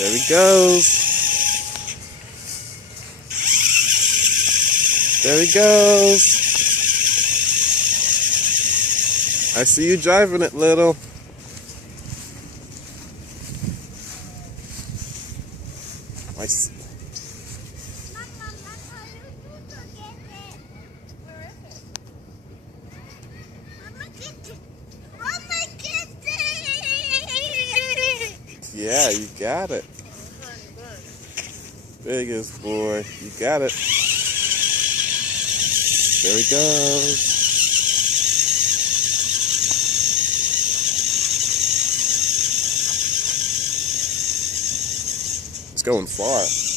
There he goes. There he goes. I see you driving it, little. I see. Yeah, you got it. Biggest boy. You got it. There he goes. It's going far.